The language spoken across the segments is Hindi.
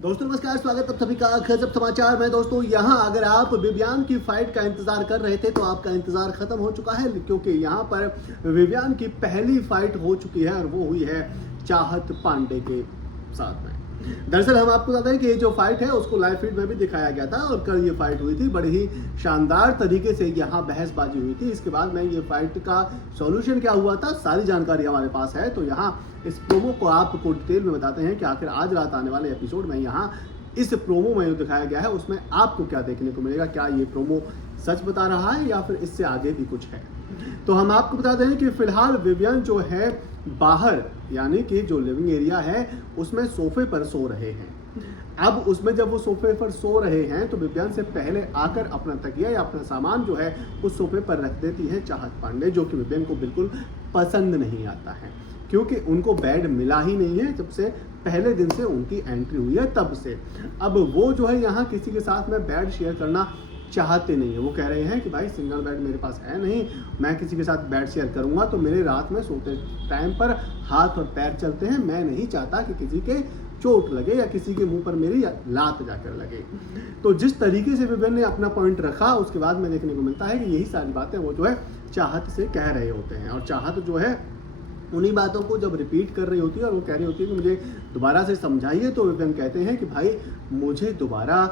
दोस्तों नमस्कार, स्वागत है सभी का गजब समाचार में। दोस्तों यहाँ अगर आप विवियन की फाइट का इंतजार कर रहे थे तो आपका इंतजार खत्म हो चुका है, क्योंकि यहाँ पर विवियन की पहली फाइट हो चुकी है और वो हुई है चाहत पांडे के साथ में। दरअसल हम आपको बताते हैं कि ये जो फाइट है उसको लाइव फीड में भी दिखाया गया था और कल ये फाइट हुई थी। बड़ी ही शानदार तरीके से यहाँ बहसबाजी हुई थी। इसके बाद में ये फाइट का सॉल्यूशन क्या हुआ था, सारी जानकारी हमारे पास है। तो यहाँ इस प्रोमो को आपको डिटेल में बताते हैं कि आखिर आज रात आने वाले एपिसोड में यहाँ इस प्रोमो में जो दिखाया गया है उसमें आपको क्या देखने को मिलेगा। क्या ये प्रोमो सच बता रहा है या फिर इससे आगे भी कुछ है। तो हम आपको बताते हैं कि फिलहाल विवियन जो है बाहर, यानी कि जो लिविंग एरिया है उसमें सोफे पर सो रहे हैं। अब उसमें जब वो सोफे पर सो रहे हैं तो विवियन से पहले आकर अपना तकिया या अपना सामान जो है उस सोफे पर रख देती है चाहत पांडे, जो कि विवियन को बिल्कुल पसंद नहीं आता है, क्योंकि उनको बेड मिला ही नहीं है जब से पहले दिन से उनकी एंट्री हुई है तब से। अब वो जो है यहाँ किसी के साथ में बेड शेयर करना चाहते नहीं है। वो कह रहे हैं कि भाई सिंगल बेड मेरे पास है नहीं, मैं किसी के साथ बेड शेयर करूंगा तो मेरे रात में सोते टाइम पर हाथ और पैर चलते हैं, मैं नहीं चाहता कि किसी के चोट लगे या किसी के मुंह पर मेरी लात जाकर लगे। तो जिस तरीके से विवियन ने अपना पॉइंट रखा उसके बाद में देखने को मिलता है कि यही सारी बातें वो जो है चाहत से कह रहे होते हैं, और चाहत जो है उन्हीं बातों को जब रिपीट कर रही होती है और वो कह रही होती है कि मुझे दोबारा से समझाइए, तो विवियन कहते हैं कि भाई मुझे दोबारा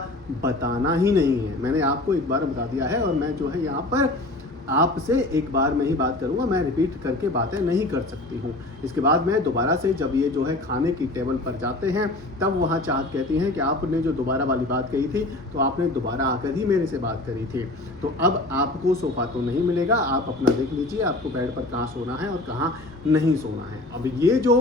बताना ही नहीं है, मैंने आपको एक बार बता दिया है और मैं जो है यहाँ पर आपसे एक बार में ही बात करूंगा, मैं रिपीट करके बातें नहीं कर सकती हूँ। इसके बाद में दोबारा से जब ये जो है खाने की टेबल पर जाते हैं तब वहाँ चाहत कहती हैं कि आपने जो दोबारा वाली बात कही थी तो आपने दोबारा आकर ही मेरे से बात करी थी, तो अब आपको सोफा तो नहीं मिलेगा, आप अपना देख लीजिए आपको बेड पर कहाँ सोना है और कहाँ नहीं सोना है। अब ये जो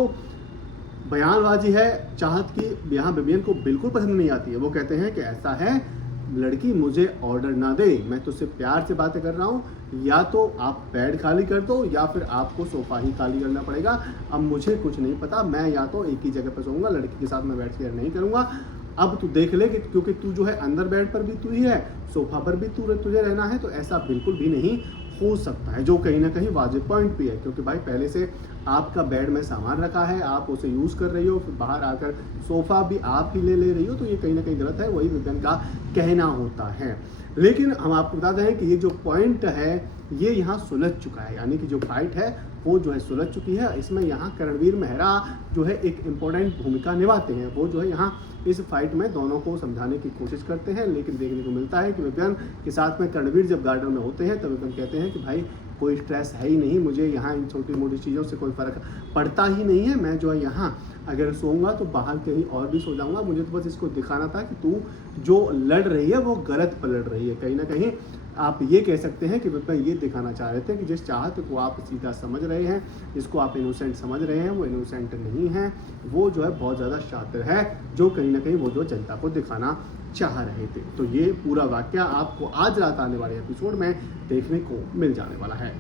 बयानबाजी है चाहत की यहाँ विवियन को बिल्कुल पसंद नहीं आती है। वो कहते हैं कि ऐसा है लड़की मुझे ऑर्डर ना दे, मैं तुझसे प्यार से बातें कर रहा हूँ, या तो आप बेड खाली कर दो या फिर आपको सोफा ही खाली करना पड़ेगा। अब मुझे कुछ नहीं पता, मैं या तो एक ही जगह पर सोऊंगा, लड़की के साथ मैं बेड शेयर नहीं करूंगा। अब तू देख ले कि क्योंकि तू जो है अंदर बेड पर भी तू ही है, सोफा पर भी तुझे रहना है, तो ऐसा बिल्कुल भी नहीं हो सकता है, जो कहीं ना कहीं वाजिब पॉइंट भी है, क्योंकि भाई पहले से आपका बेड में सामान रखा है, आप उसे यूज़ कर रही हो, फिर बाहर आकर सोफ़ा भी आप ही ले रही हो, तो ये कहीं ना कहीं गलत है, वही विवियन का कहना होता है। लेकिन हम आपको बताते हैं कि ये जो पॉइंट है ये यहाँ सुलझ चुका है, यानी कि जो फाइट है वो जो है सुलझ चुकी है। इसमें यहाँ करणवीर मेहरा जो है एक इम्पोर्टेंट भूमिका निभाते हैं। वो जो है यहाँ इस फाइट में दोनों को समझाने की कोशिश करते हैं, लेकिन देखने को मिलता है कि विवियन के साथ में करणवीर जब गार्डन में होते हैं तब विवियन कहते हैं कि भाई कोई स्ट्रेस है ही नहीं, मुझे यहाँ इन छोटी मोटी चीज़ों से कोई फ़र्क पड़ता ही नहीं है, मैं जो है यहाँ अगर सोऊंगा तो बाहर कहीं और भी सो जाऊंगा, मुझे तो बस इसको दिखाना था कि तू जो लड़ रही है वो गलत पलट रही है। कहीं ना कहीं आप ये कह सकते हैं कि विपिन ये दिखाना चाह रहे थे कि जिस चाहत को आप सीधा समझ रहे हैं, जिसको आप इनोसेंट समझ रहे हैं, वो इनोसेंट नहीं है, वो जो है बहुत ज़्यादा शातिर है, जो कहीं ना कहीं वो जो जनता को दिखाना चाह रहे थे। तो ये पूरा वाकया आपको आज रात आने वाले एपिसोड में देखने को मिल जाने वाला है।